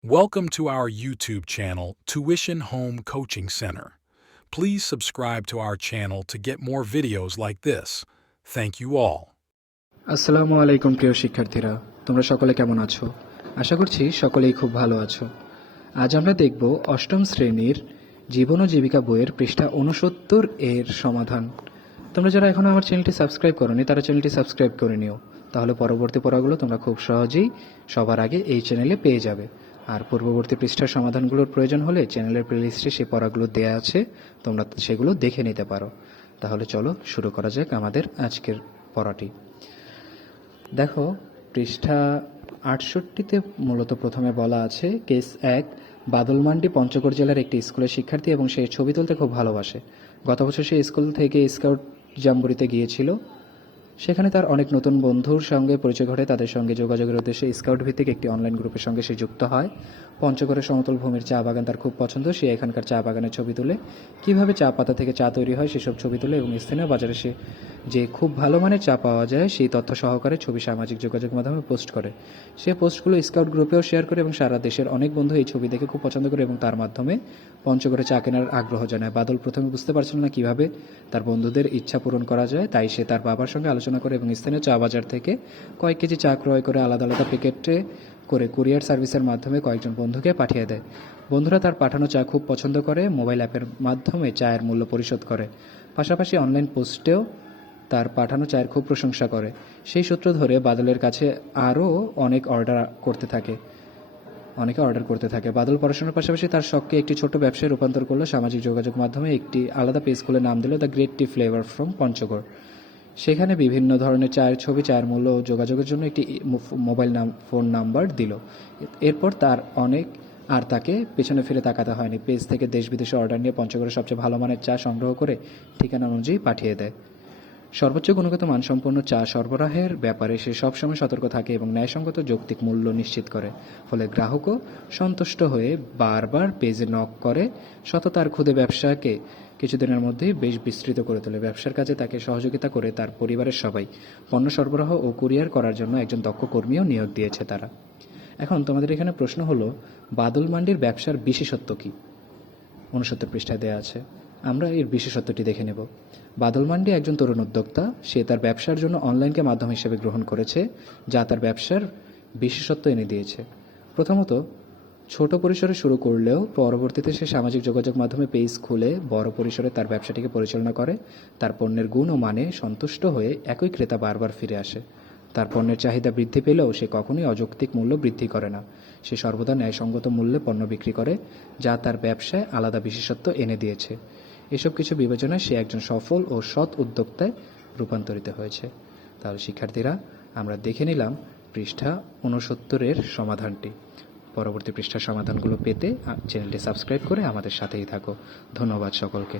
Welcome to our YouTube channel, Tuition Home Coaching Center. Please subscribe to our channel to get more videos like this. Thank you all. আসসালামু আলাইকুম প্রিয় শিক্ষার্থীরা তোমরা সকলে কেমন আছো আশা করছি সকলেই খুব ভালো আছো আজ আমরা দেখব অষ্টম শ্রেণীর জীবন ও জীবিকা বইয়ের পৃষ্ঠা উনসত্তর এর সমাধান তোমরা যারা এখনো আমার চ্যানেলটি সাবস্ক্রাইব করনি তারা চ্যানেলটি সাবস্ক্রাইব করে নিও তাহলে পরবর্তী পড়াগুলো তোমরা খুব সহজেই সবার আগে এই চ্যানেলে পেয়ে যাবে আর পূর্ববর্তী পৃষ্ঠার সমাধানগুলোর প্রয়োজন হলে চ্যানেলের প্লেলিস্টে সেই পড়াগুলো দেয়া আছে, তোমরা সেগুলো দেখে নিতে পারো। তাহলে চলো শুরু করা যাক আমাদের আজকের পড়াটি। দেখো, পৃষ্ঠা আটষট্টিতে মূলত প্রথমে বলা আছে, কেস এক বাদলমান্ডি পঞ্চগড় জেলার একটি স্কুলের শিক্ষার্থী এবং সে ছবি তুলতে খুব ভালোবাসে। গত বছর সে স্কুল থেকে স্কাউট জাম্বুরিতে গিয়েছিল। সেখানে তার অনেক নতুন বন্ধুর সঙ্গে পরিচয় ঘটে। তাদের সঙ্গে যোগাযোগের উদ্দেশ্যে স্কাউট ভিত্তিক একটি অনলাইন গ্রুপের সঙ্গে সে যুক্ত হয়। পঞ্চগড়ের সমতল ভূমির চা বাগান তার খুব পছন্দ। সে এখানকার চা বাগানের ছবি তুলে। কীভাবে চা পাতা থেকে চা তৈরি হয় সেসব ছবি তুলে এবং স্থানীয় বাজারে সে যে খুব ভালো মানের চা পাওয়া যায়, সেই তথ্য সহকারে ছবি সামাজিক যোগাযোগ মাধ্যমে পোস্ট করে। সে পোস্টগুলো স্কাউট গ্রুপেও শেয়ার করে এবং সারা দেশের অনেক বন্ধু এই ছবি দেখে খুব পছন্দ করে এবং তার মাধ্যমে পঞ্চগড়ে চা কেনার আগ্রহ জানায়। বাদল প্রথমে বুঝতে পারছিল না কীভাবে তার বন্ধুদের ইচ্ছা পূরণ করা যায়, তাই সে তার বাবার সঙ্গে আলোচনা করে এবং স্থানীয় চা বাজার থেকে কয়েক কেজি চা ক্রয় করে আলাদা আলাদা প্যাকেটে করে কুরিয়ার সার্ভিসের মাধ্যমে কয়েকজন বন্ধুকে পাঠিয়ে দেয়। বন্ধুরা তার পাঠানো চা খুব পছন্দ করে, মোবাইল অ্যাপের মাধ্যমে চায়ের মূল্য পরিশোধ করে। পাশাপাশি অনলাইন পোস্টেও তার পাঠানো চায়ের খুব প্রশংসা করে। সেই সূত্র ধরে বাদলের কাছে আরও অনেক অর্ডার করতে থাকে। অনেকে অর্ডার করতে থাকে। বাদল পড়াশোনার পাশাপাশি তার শখকে একটি ছোট ব্যবসায় রূপান্তর করল সামাজিক যোগাযোগ মাধ্যমে একটি আলাদা পেজ খুলে নাম দিল the great tea flavour from Panchagarh সেখানে বিভিন্ন ধরনের চায়ের ছবি, চায়ের মূল্য ও যোগাযোগের জন্য একটি মোবাইল নাম, ফোন নাম্বার দিল। এরপর তার অনেক আর তাকে পেছনে ফিরে তাকাতে হয়নি। পেজ থেকে দেশ বিদেশে অর্ডার নিয়ে পঞ্চগড়ের সবচেয়ে ভালো মানের চা সংগ্রহ করে ঠিকানা অনুযায়ী পাঠিয়ে দেয়। সর্বোচ্চ গুণগত মানসম্পন্ন চা সরবরাহের ব্যাপারে সে সবসময় সতর্ক থাকে এবং ন্যায়সঙ্গত যৌক্তিক মূল্য নিশ্চিত করে। ফলে গ্রাহকও সন্তুষ্ট হয়ে বারবার পেজে নক করে সততার খুদে ব্যবসাকে কিছুদিনের মধ্যেই বেশ বিস্তৃত করে তোলে। ব্যবসার কাজে তাকে সহযোগিতা করে তার পরিবারের সবাই। পণ্য সরবরাহ ও কুরিয়ার করার জন্য একজন দক্ষ কর্মীও নিয়োগ দিয়েছে তারা। এখন তোমাদের এখানে প্রশ্ন হলো, বাদল মান্ডির ব্যবসার বিশেষত্ব কী? উনসত্তর পৃষ্ঠায় দেওয়া আছে। আমরা এর বিশেষত্বটি দেখে নেব। বাদল মান্ডি একজন তরুণ উদ্যোক্তা। সে তার ব্যবসার জন্য অনলাইনকে মাধ্যম হিসেবে গ্রহণ করেছে, যা তার ব্যবসার বিশেষত্ব এনে দিয়েছে। প্রথমত, ছোট পরিসরে শুরু করলেও পরবর্তীতে সে সামাজিক যোগাযোগ মাধ্যমে পেজ খুলে বড় পরিসরে তার ব্যবসাটিকে পরিচালনা করে। তার পণ্যের গুণ ও মানে সন্তুষ্ট হয়ে একই ক্রেতা বারবার ফিরে আসে। তার পণ্যের চাহিদা বৃদ্ধি পেলেও সে কখনোই অযৌক্তিক মূল্য বৃদ্ধি করে না। সে সর্বদা ন্যায়সঙ্গত মূল্যে পণ্য বিক্রি করে, যা তার ব্যবসায় আলাদা বিশেষত্ব এনে দিয়েছে। এসব কিছু বিবেচনায় সে একজন সফল ও সৎ উদ্যোক্তায় রূপান্তরিত হয়েছে। তাহলে শিক্ষার্থীরা, আমরা দেখে নিলাম পৃষ্ঠা উনসত্তরের সমাধানটি। পরবর্তী পৃষ্ঠার সমাধানগুলো পেতে চ্যানেলটি সাবস্ক্রাইব করে আমাদের সাথেই থাকো। ধন্যবাদ সকলকে।